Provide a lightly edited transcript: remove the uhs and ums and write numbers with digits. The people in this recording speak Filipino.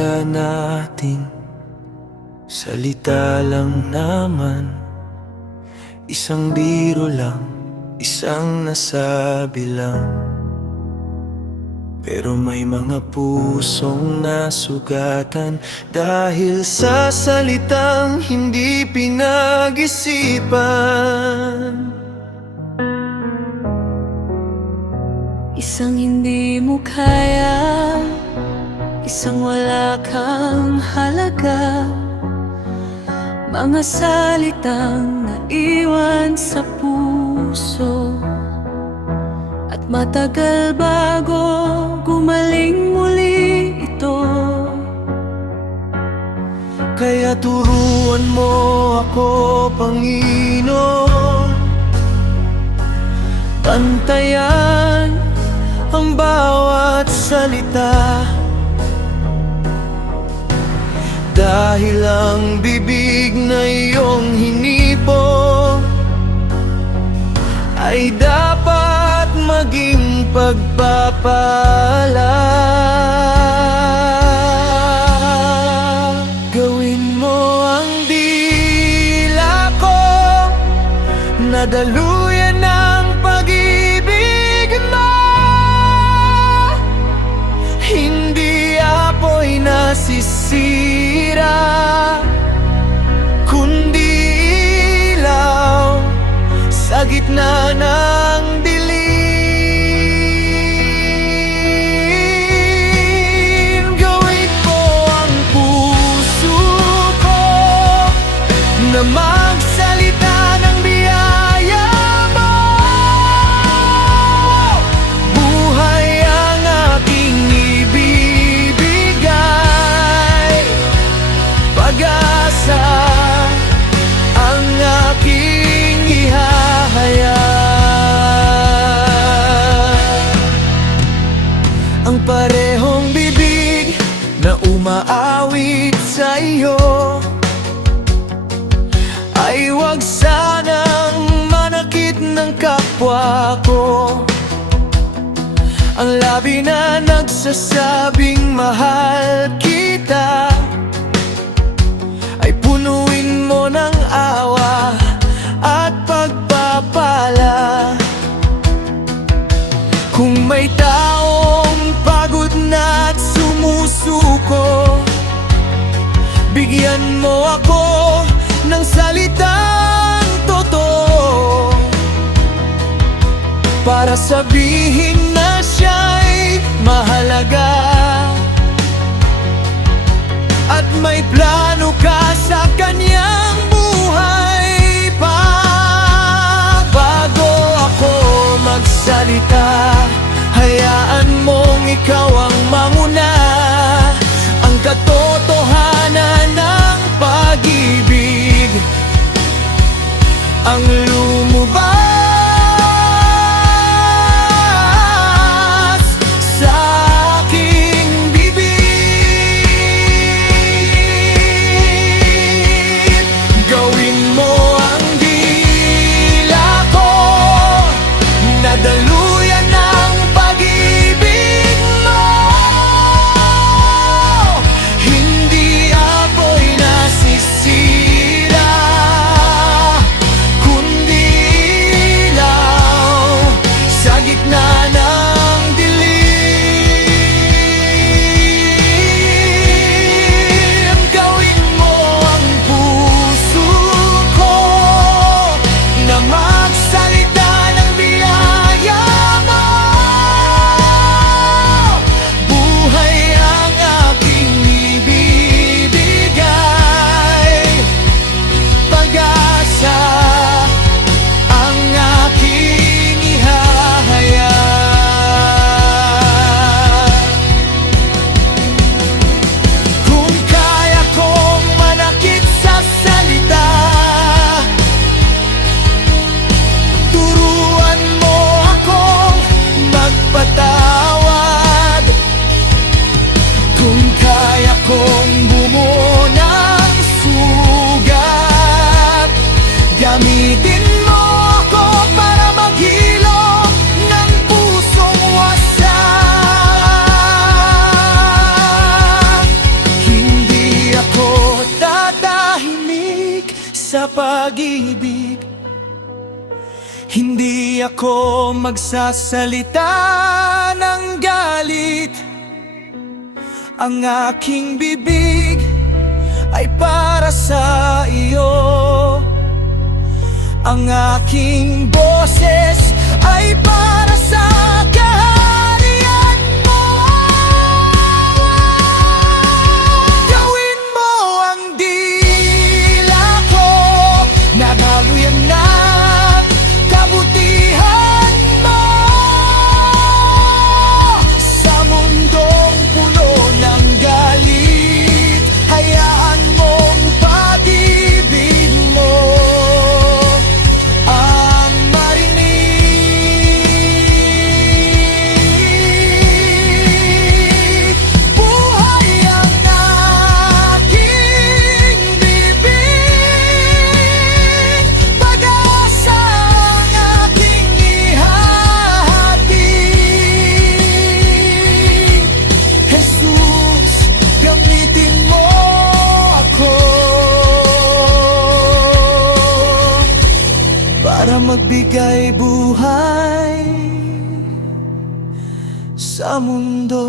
akala natin salita lang naman, isang biro lang, isang nasabi lang. Pero may mga pusong nasugatan dahil sa salitang hindi pinag-isipan. Isang hindi mo kaya, isang wala kang halaga, mga salitang naiwan sa puso, at matagal bago gumaling muli ito. Kaya turuan mo ako, Panginoon, bantayan ang bawat salita, dahil ang bibig na iyong hinipo ay dapat maging pagpapala. Gawin mo ang dila ko na daluyan ng pag-ibig mo, hindi apoy nasisira, kundi ilaw sa gitna ng dilim. Gawin mo ang puso ko na magsalita ng biyaya mo. Buhay ang aking ibibigay, pag-asa ang aking ihahayag. Ang parehong bibig na umaawit sa iyo ay wag sanang manakit ng kapwa ko. Ang labi na nagsasabing mahal kita ay punuin mo ng awa at pagpapala. Kung may taong pagod na at sumusuko, bigyan mo ako ng salitang totoo para sabihin na siya'y mahalaga at may plano ka sa kanyang buhay pa. Bago ako magsalita, hayaan mong ikaw ang manguna. Ang katotohanan ng pag-ibig ang lumabas sa aking bibig. Gawin mo ang dila ko na daluyan ng pag-ibig mo, hindi apoy nasisira, kundi pag-ibig. Hindi ako magsasalita ng galit. Ang aking bibig ay para sa iyo. Ang aking boses ay para sa kaharian mo. Gawin mo ang dila ko na daluyan ng kabutihan mo. Sa mundong puno ng galit, hayaan mong pag-ibig mo ang marinig. Buhay ang aking bibig, pag-asa ang aking ihahatid. Jesus, gamitin mo ako para magbigay buhay sa mundo.